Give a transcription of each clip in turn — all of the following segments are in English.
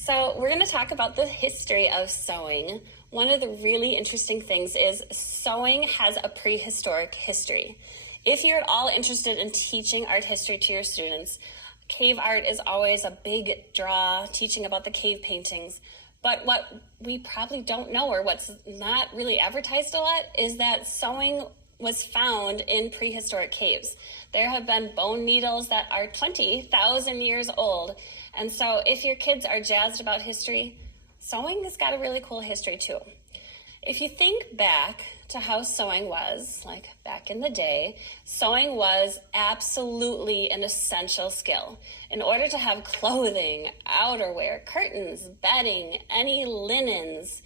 So, we're going to talk about the history of sewing. One of the really interesting things is sewing has a prehistoric history. If you're at all interested in teaching art history to your students, cave art is always a big draw, teaching about the cave paintings. But what we probably don't know, or what's not really advertised a lot, is that sewing was found in prehistoric caves. There have been bone needles that are 20,000 years old. And so if your kids are jazzed about history, sewing has got a really cool history too. If you think back to how sewing was, like back in the day, sewing was absolutely an essential skill. In order to have clothing, outerwear, curtains, bedding, any linens,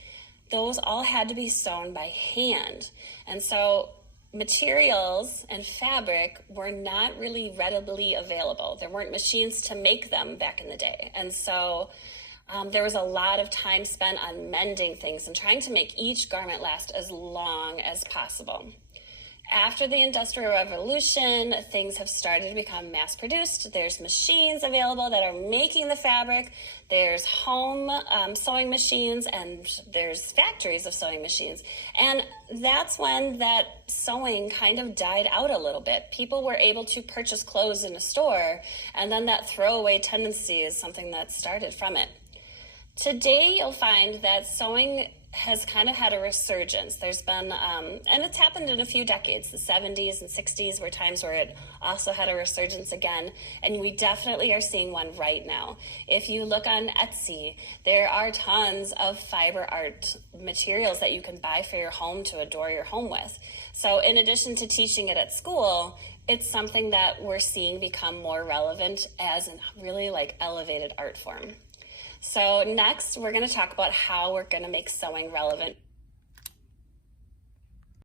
those all had to be sewn by hand. And so materials and fabric were not really readily available. There weren't machines to make them back in the day. And so there was a lot of time spent on mending things and trying to make each garment last as long as possible. After the Industrial Revolution, things have started to become mass produced. There's machines available that are making the fabric. There's home sewing machines, and there's factories of sewing machines. And that's when that sewing kind of died out a little bit. People were able to purchase clothes in a store, and then that throwaway tendency is something that started from it. Today, you'll find that sewing has kind of had a resurgence. There's been, and it's happened in a few decades. The 70s and 60s were times where it also had a resurgence again, and we definitely are seeing one right now. If you look on Etsy, there are tons of fiber art materials that you can buy for your home to adorn your home with. So in addition to teaching it at school, it's something that we're seeing become more relevant as a really elevated art form. So next, we're going to talk about how we're going to make sewing relevant